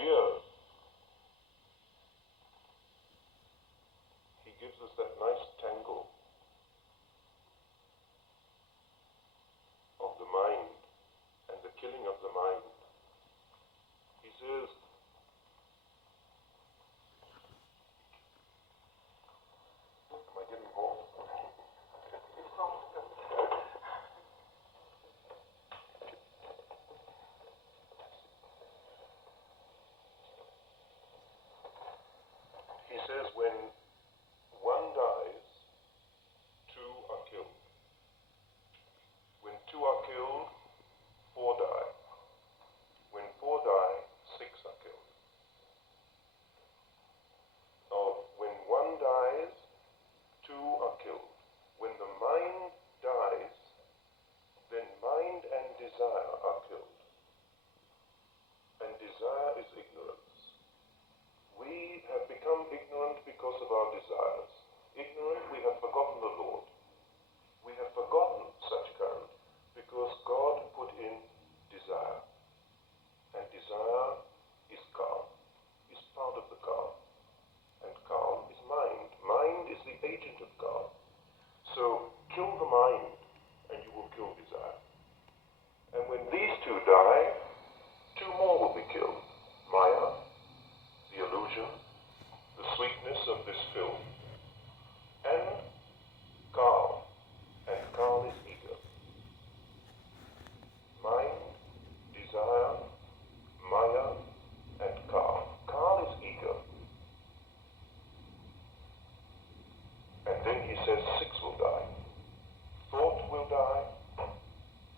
fear, he gives us that nice tangle of the mind and the killing of the mind. He says, am I getting home? He says, when one dies, two are killed. When two are killed, four die. When four die, six are killed. Now, when one dies, two are killed. When the mind dies, then mind and desire are killed. And desire is ignorance. We have become ignorant because of our desires. Ignorant, we have forgotten the Lord. We have forgotten such current because God put in desire. And desire is calm, is part of the calm. And calm is mind. Mind is the agent of calm. So kill the mind and you will kill desire. And when these two die, two more will be killed. Maya, the illusion, the sweetness of this film, and Kal. And Kal is ego. Mind, desire, Maya, and Kal. Kal is ego. And then he says six will die. Thought will die,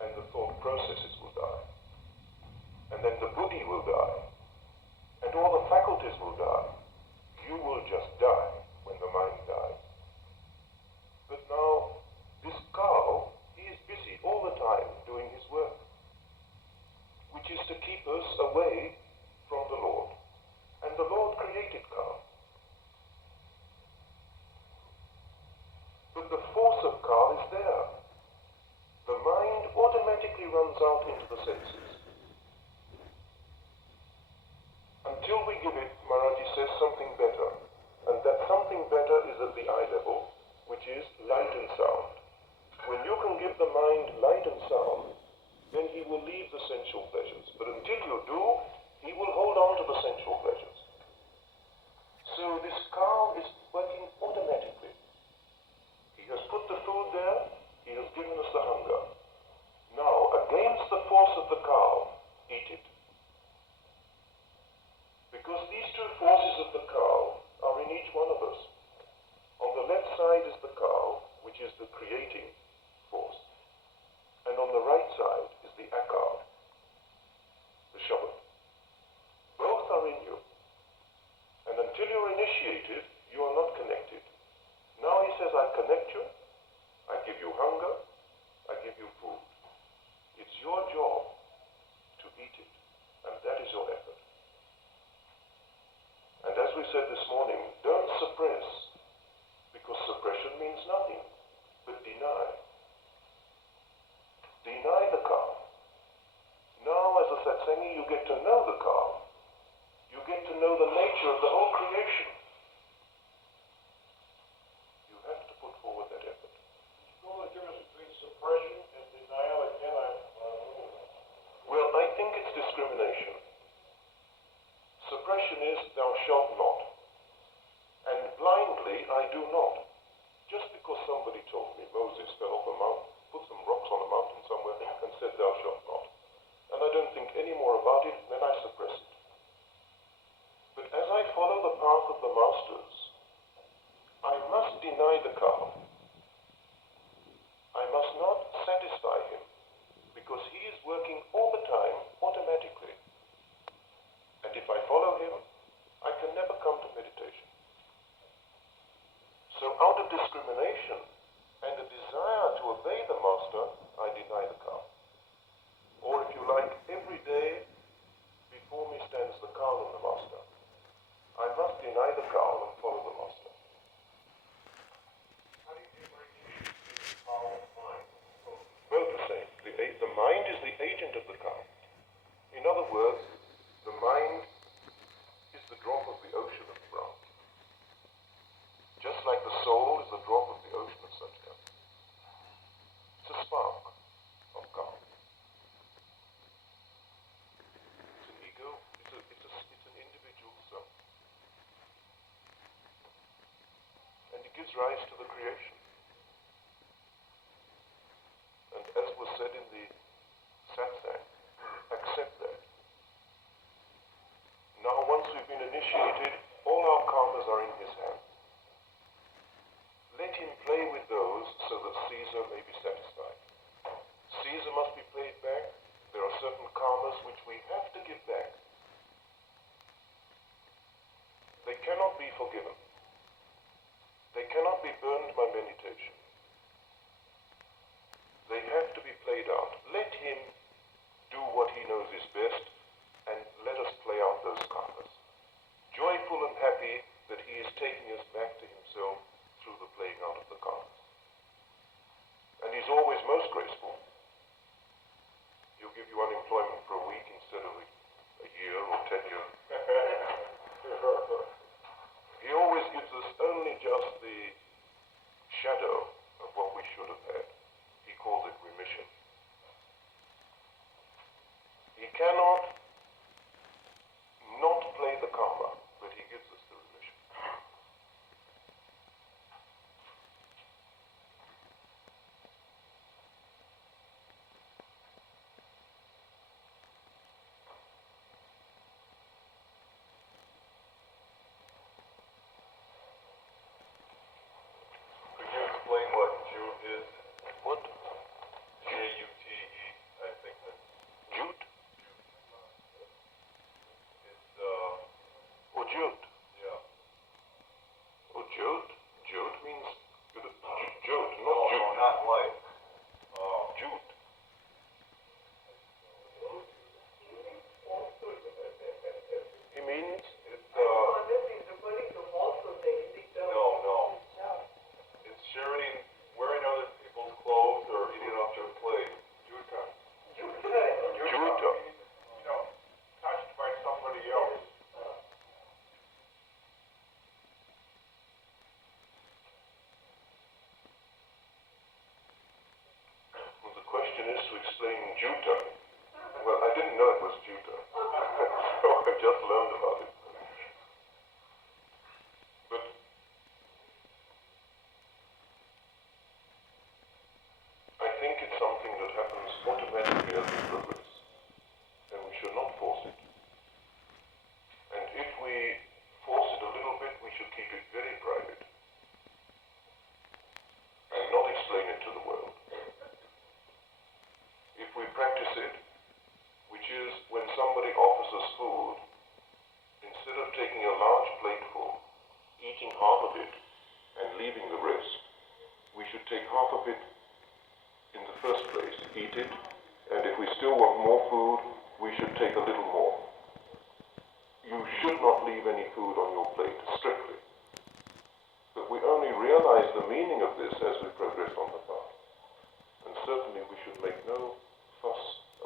and the thought processes will die. And then the buddhi will die. And all the faculties will die. You will just die when the mind dies. But now, this Kal, he is busy all the time doing his work, which is to keep us away from the Lord. And the Lord created Kal. But the force of Kal is there. The mind automatically runs out into the senses. Until we give it, Maharaji says, something better. And that something better is at the eye level, which is light and sound. When you can give the mind light and sound, then he will leave the sensual pleasures. But until you do, he will hold on to the sensual pleasures. So this Kal is working automatically. He has put the food there, he has given us the hunger. Now, against the force of the Kal, eat it. Because these two forces of the Kal are in each one of us. On the left side is the Kal, which is the creating force. And on the right side is the Akar, the Shabbat. Both are in you. And until you're initiated, you are not connected. Now he says, I connect you, I give you hunger, I give you food. It's your job to eat it, and that is your effort. And as we said this morning, don't suppress, because suppression means nothing, but deny. Deny the Kal. Now as a satsangi, you get to know the Kal. You get to know the nature of the whole creation. You have to put forward that effort. What's the difference between suppression and denial? Again, Well, I think it's discrimination. Suppression is, thou shalt not. And blindly, I do not. Just because somebody told me Moses fell off a mountain, put some rocks on a mountain somewhere, and said, thou shalt not. And I don't think any more about it, then I suppress it. But as I follow the path of the masters, I must deny the Kal. I must not satisfy him, because he is working all the time, automatically. And if I follow him, I can never come rise to the creation. And as was said in the satsang, accept that. Now, once we've been initiated, all our karmas are in his hands. Let him play with those so that Caesar may be satisfied. Caesar must be paid back. There are certain karmas which we have to give back. They cannot be forgiven. They cannot be burned by meditation. They have to be played out. Let him do what he knows is best, and let us play out those karmas. Joyful and happy that he is taking us back to himself through the playing out of the karmas. And he's always most graceful. He'll give you unemployment for a week instead of a year or tenure. He always gives us only just the shadow of what we should have had. He calls it remission. He cannot not play the karma, but he gives us the remission. Could you explain what Jute is? What? J-U-T-E, I think that's Jute? it's Or jute? yeah. Or jute? Jute means jute, No, not jute. not like Jute. He means it's no. It's sharing, wearing other people's clothes or eating off their plate. Juta. juta. Touched by somebody else. Well, the question is to explain juta. Well, I didn't know it was juta. So I just learned about it. But I think it's something that happens automatically as we progress. And we should not force it. And if we force it a little bit, we should keep it very private. And not explain it to the world. If we practice it, which is when somebody offers us food, instead of taking a large plateful, eating half of it, and leaving the rest, we should take half of it in the first place, eat it, and if we still want more food, we should take a little more. You should not leave any food on your plate, strictly. But we only realize the meaning of this as we progress on the path.